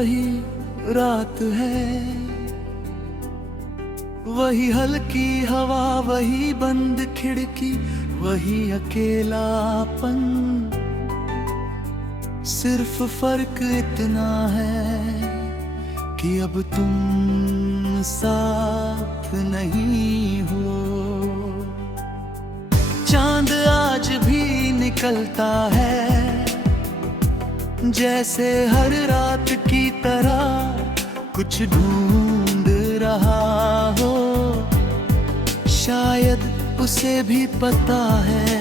वही रात है, वही हल्की हवा, वही बंद खिड़की, वही अकेलापन। सिर्फ फर्क इतना है कि अब तुम साथ नहीं हो। चांद आज भी निकलता है, जैसे हर रात की तरह कुछ ढूंढ रहा हो। शायद उसे भी पता है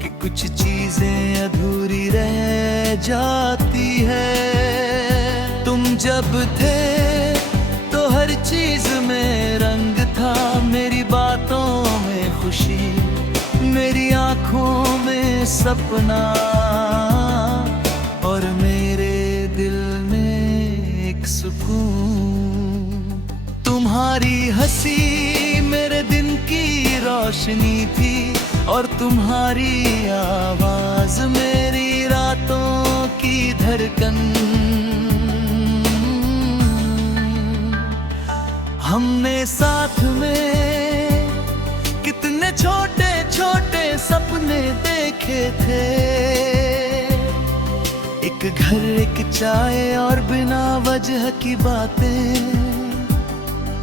कि कुछ चीजें अधूरी रह जाती है। तुम जब थे तो हर चीज में रंग था, मेरी बातों में खुशी, मेरी आंखों में सपना, और मेरे दिल में एक सुकून। तुम्हारी हंसी मेरे दिन की रोशनी थी, और तुम्हारी आवाज मेरी रातों की धड़कन। हमने साथ में कितने छोटे छोटे सपने देखे थे, एक घर, एक चाय और बिना वजह की बातें।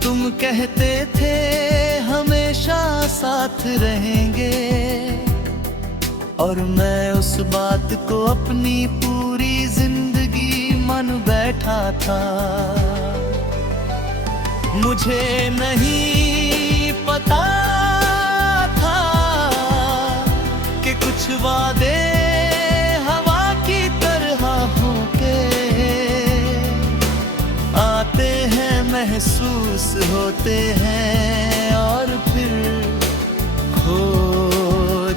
तुम कहते थे हमेशा साथ रहेंगे, और मैं उस बात को अपनी पूरी जिंदगी मान बैठा था। मुझे नहीं पता था कि कुछ वादे हवा की तरह होके आते हैं, महसूस होते हैं और फिर खो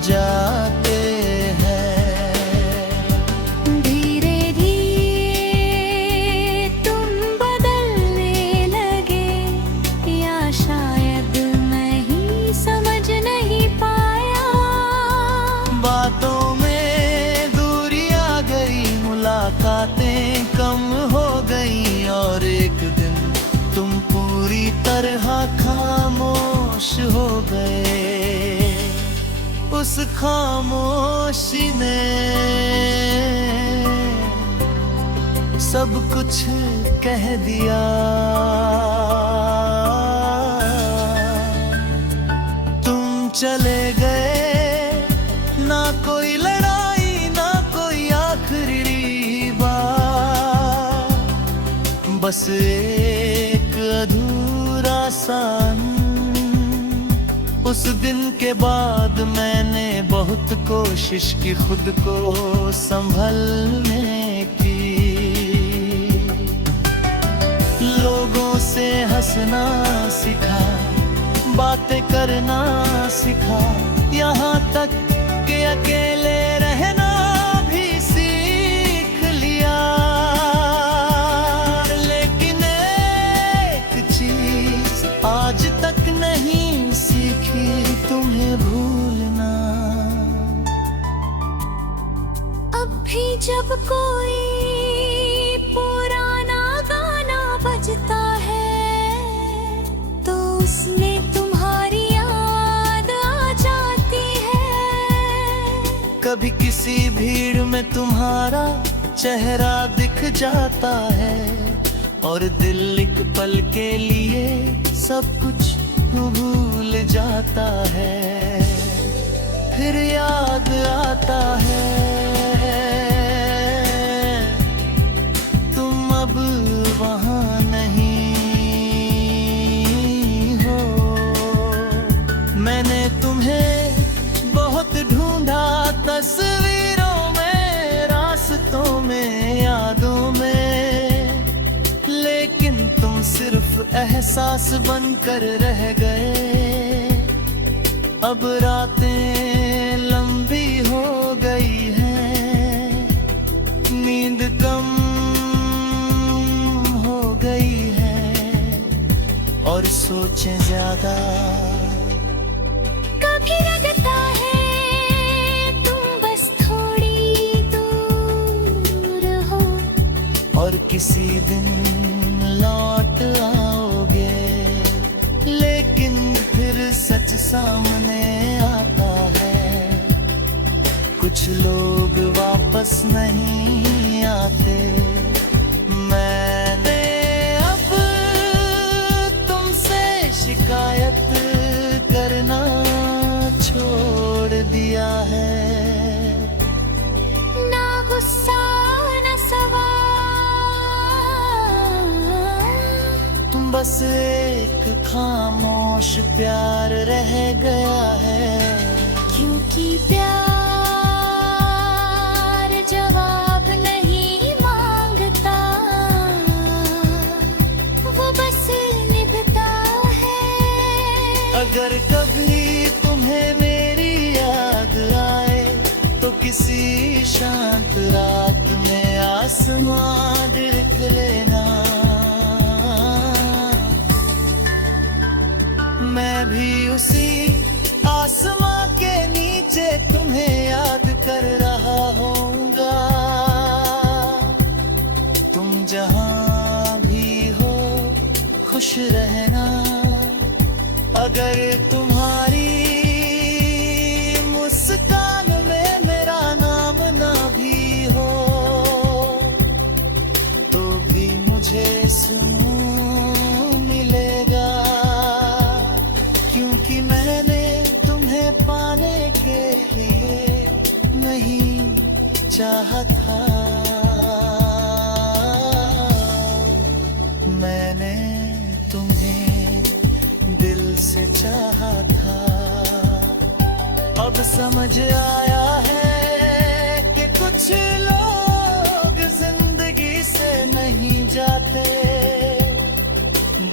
जाते हैं। धीरे धीरे तुम बदलने लगे, या शायद मैं ही समझ नहीं पाया। बातों में दूरी आ गई, मुलाकातें कम हो गई, और एक दिन तुम पूरी तरह खामोश हो गए। उस खामोशी ने सब कुछ कह दिया। तुम चले गए, ना कोई लड़ाई, ना कोई आखिरी बात, बस एक अधूरा सा। उस दिन के बाद मैंने बहुत कोशिश की खुद को संभलने की। लोगों से हंसना सीखा, बातें करना सीखा, यहाँ तक कि अकेले रहना भी सीख लिया। लेकिन एक चीज आज तक नहीं सीखी, तुम्हें भूलना। अब भी जब कोई पुराना गाना बजता है, तो उसमें तुम्हारी याद आ जाती है। कभी किसी भीड़ में तुम्हारा चेहरा दिख जाता है, और दिल एक पल के लिए सब कुछ भूल जाता है। फिर याद आता है तुम अब वहाँ नहीं हो। मैंने तुम्हें बहुत ढूंढा, तस्वीरों में, रास्तों में, यादों में, लेकिन तुम सिर्फ एहसास बनकर रह गए। अब रातें लंबी हो गई हैं, नींद कम हो गई है, और सोचें ज्यादा। कभी लगता है तुम बस थोड़ी दूर हो, और किसी दिन लौट आओगे, लेकिन फिर सच सामने आता है, कुछ लोग वापस नहीं आते। मैंने अब तुमसे शिकायत करना छोड़ दिया है। ना गुस्सा ना सवाल, तुम बस एक खामोश प्यार रह गया है। क्योंकि प्यार जवाब नहीं मांगता, वो बस निभता है। अगर कभी तुम्हें मेरी याद आए तो किसी शांत रात में आसमां देख लेना। मैं भी उसी आसमां के नीचे तुम्हें याद कर रहा होऊंगा। तुम जहां भी हो खुश रहना। अगर तुम्हारी मुस्कान में मेरा नाम ना भी हो तो भी मुझे सुकून मिलेगा। क्योंकि मैंने तुम्हें पाने के लिए नहीं चाहा था, मैंने तुम्हें दिल से चाहा था। अब समझ आया है कि कुछ लोग जिंदगी से नहीं जाते,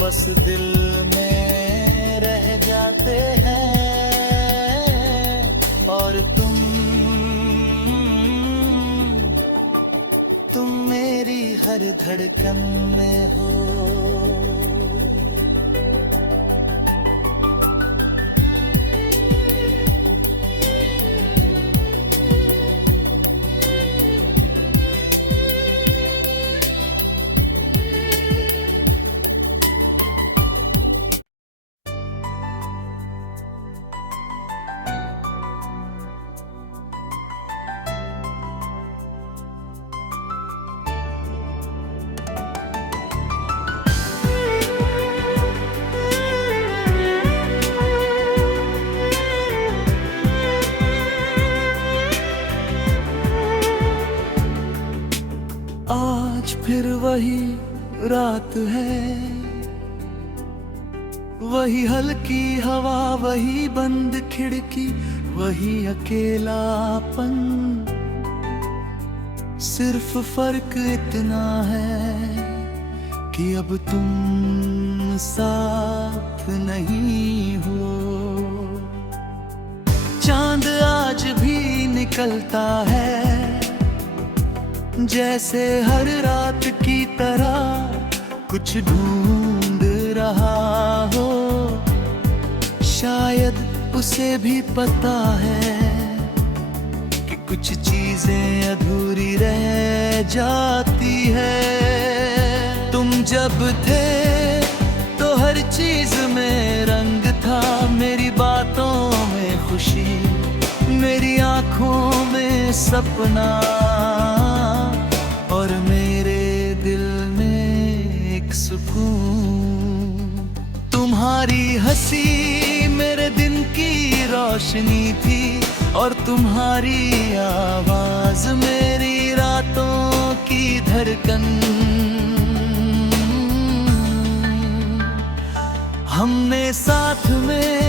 बस दिल में रह जाते हैं। और तुम मेरी हर धड़कन में हो। आज फिर वही रात है, वही हल्की हवा, वही बंद खिड़की, वही अकेलापन। सिर्फ फर्क इतना है कि अब तुम साथ नहीं हो। चांद आज भी निकलता है जैसे हर रात की तरह, कुछ ढूंढ रहा हो। शायद उसे भी पता है कि कुछ चीजें अधूरी रह जाती है। तुम जब थे तो हर चीज में रंग था, मेरी बातों में खुशी, मेरी आंखों में सपना, और मेरे दिल में एक सुकून। तुम्हारी हंसी मेरे दिन की रोशनी थी, और तुम्हारी आवाज मेरी रातों की धड़कन। हमने साथ में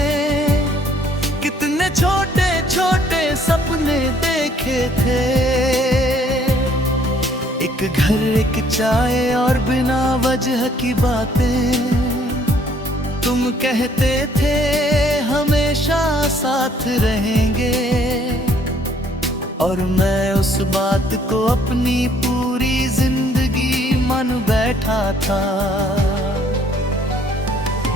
कितने छोटे छोटे सपने देखे थे, एक घर, एक चाय और बिना वजह की बातें। तुम कहते थे हमेशा साथ रहेंगे, और मैं उस बात को अपनी पूरी जिंदगी मान बैठा था।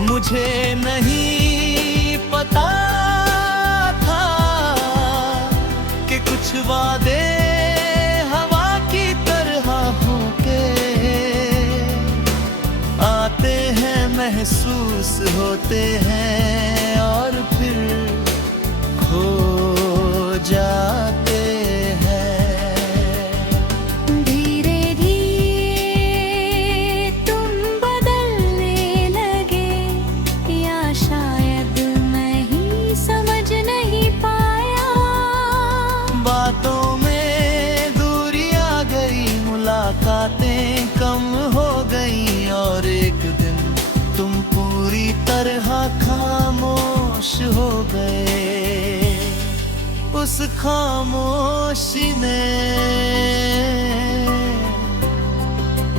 मुझे नहीं पता था कि कुछ वादे हवा की तरह होंगे, मायूस होते हैं और फिर खो जाते हैं। धीरे धीरे तुम बदलने लगे, या शायद मैं ही समझ नहीं पाया। बातों में दूरी आ गई, मुलाकातें कम हो गई और एक दिन तुम पूरी तरह खामोश हो गए। उस खामोशी ने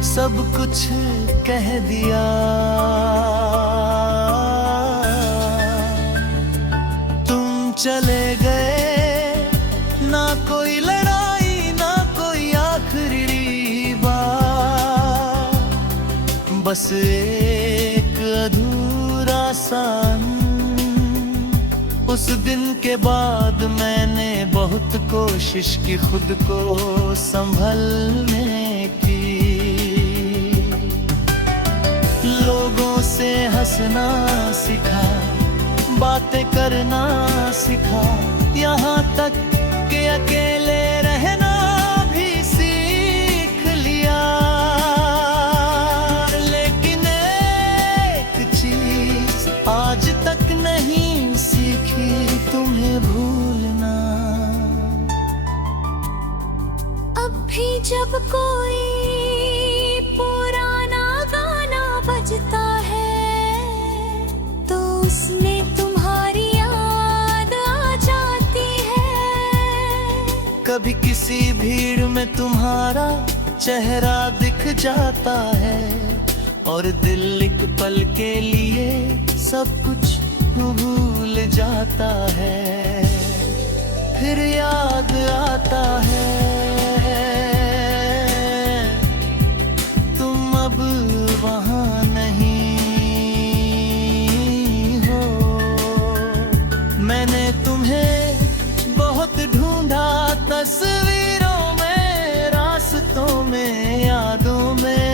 सब कुछ कह दिया। तुम चले गए, ना कोई लड़ाई ना कोई आखिरी बात, बस एक अधूरा सा। उस दिन के बाद मैंने बहुत कोशिश की खुद को संभलने की। लोगों से हंसना सीखा, बातें करना सीखा, यहाँ तक कि अकेले रहना भी सीख लिया। लेकिन एक चीज आज तक नहीं सीखी, तुम्हें भूलना। अब भी जब कोई पुराना गाना बजता है तो उसमें तुम्हारी याद आ जाती है। कभी किसी भीड़ में तुम्हारा चेहरा दिख जाता है और दिल एक पल के लिए सब कुछ भूल जाता है। फिर याद आता है तुम अब वहाँ नहीं हो। मैंने तुम्हें बहुत ढूंढा, तस्वीरों में, रास्तों में, यादों में,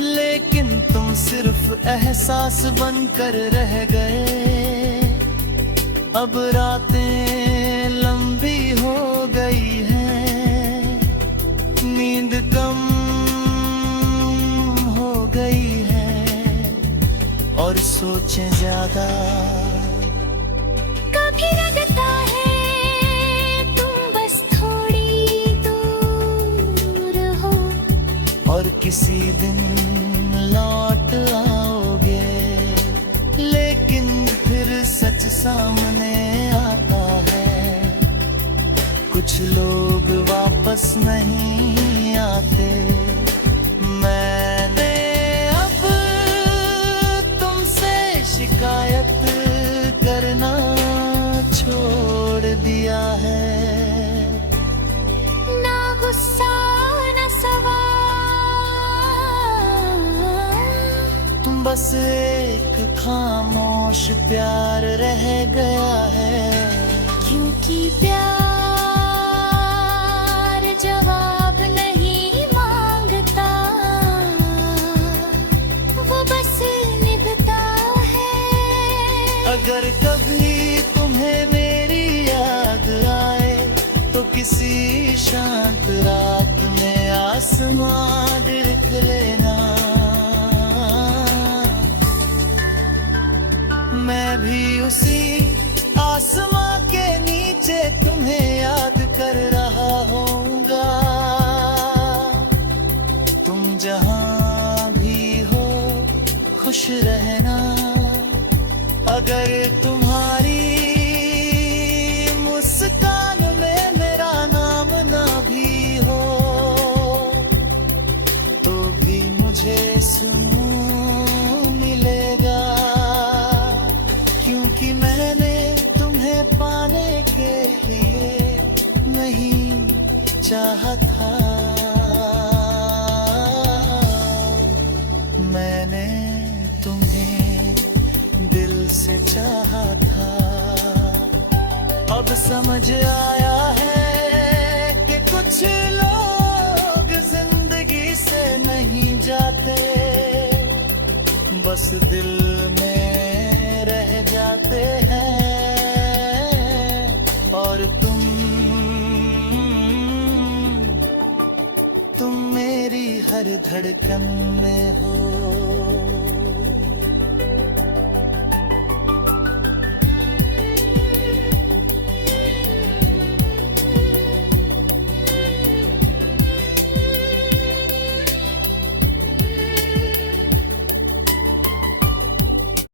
लेकिन तुम सिर्फ एहसास बनकर रह गए। अब रातें लंबी हो गई हैं, नींद कम हो गई है और सोचें ज्यादा। कभी लगता है तुम बस थोड़ी दूर हो, और किसी दिन लौट आओगे, लेकिन फिर सच सामने आता है। कुछ लोग वापस नहीं आते। मैंने अब तुमसे शिकायत करना छोड़ दिया है। ना गुस्सा ना सवाल, तुम बस एक खामोश प्यार रह गया है। क्योंकि प्यार जवाब नहीं मांगता, वो बस निभता है। अगर कभी तुम्हें मेरी याद आए तो किसी शांत रात में आसमां देख लेना। मैं भी उसी आसमां के नीचे तुम्हें याद कर रहा होऊंगा। तुम जहां भी हो खुश रहना। अगर तुम्हारी मुस्कान में मेरा नाम ना भी हो तो भी मुझे सुकून मिलेगा। क्योंकि मैंने तुम्हें पाने के लिए नहीं चाहा था, मैंने तुम्हें दिल से चाहा था। अब समझ आया है कि कुछ लोग जिंदगी से नहीं जाते, बस बस दिल में रह जाते हैं। और तुम मेरी हर धड़कन में हो